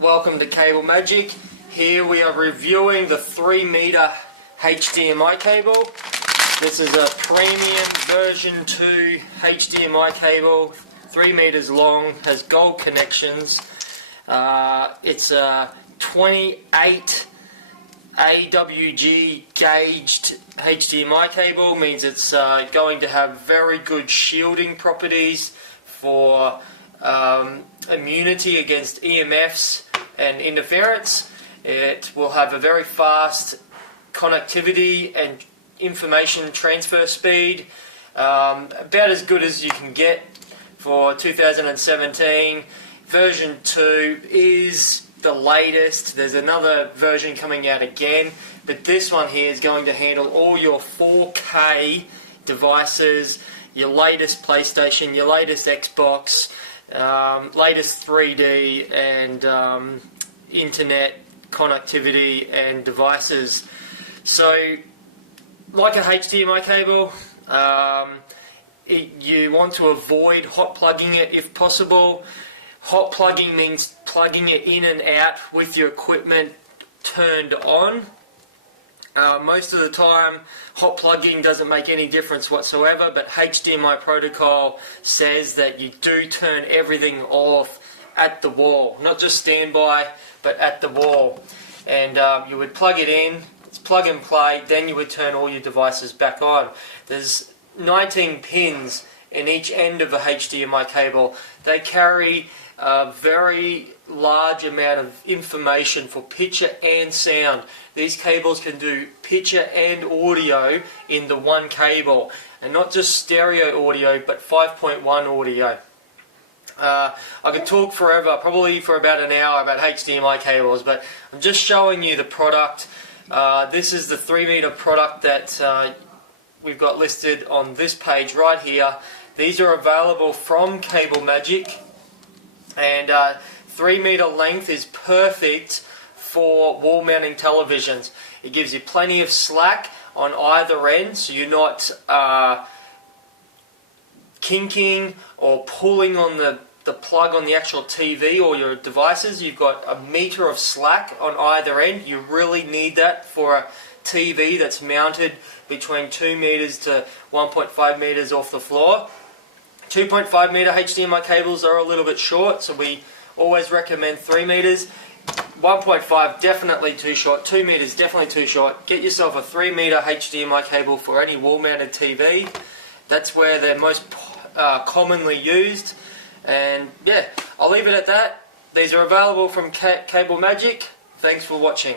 Welcome to Cable Magic. Here we are reviewing the 3 meter HDMI cable. This is a premium version 2 HDMI cable, 3 meters long, has gold connections. It's a 28 AWG gauged HDMI cable, means it's going to have very good shielding properties for immunity against EMFs and interference. It will have a very fast connectivity and information transfer speed, about as good as you can get for 2017. Version 2 is the latest. There's another version coming out again, but this one here is going to handle all your 4K devices, your latest PlayStation, your latest Xbox, latest 3D and internet connectivity and devices. So, like a HDMI cable, you want to avoid hot plugging it if possible. Hot plugging means plugging it in and out with your equipment turned on. Most of the time, hot plugging doesn't make any difference whatsoever, but HDMI protocol says that you do turn everything off at the wall, not just standby, but at the wall. And you would plug it in, it's plug and play, then you would turn all your devices back on. There's 19 pins in each end of the HDMI cable. They carry a very large amount of information for picture and sound. These cables can do picture and audio in the one cable, and not just stereo audio, but 5.1 audio. I could talk forever, probably for about an hour, about HDMI cables, but I'm just showing you the product. This is the 3 meter product that we've got listed on this page right here. These are available from Cable Magic, and 3 meter length is perfect for wall mounting televisions. It gives you plenty of slack on either end, so you're not kinking or pulling on the plug on the actual TV or your devices. You've got a meter of slack on either end. You really need that for a TV that's mounted between 2 meters to 1.5 meters off the floor. 2.5 meter HDMI cables are a little bit short, so we always recommend 3 meters. 1.5 definitely too short, 2 meters definitely too short. Get yourself a 3 meter HDMI cable for any wall mounted TV. That's where they're most commonly used. And yeah, I'll leave it at that. These are available from Cable Magic. Thanks for watching.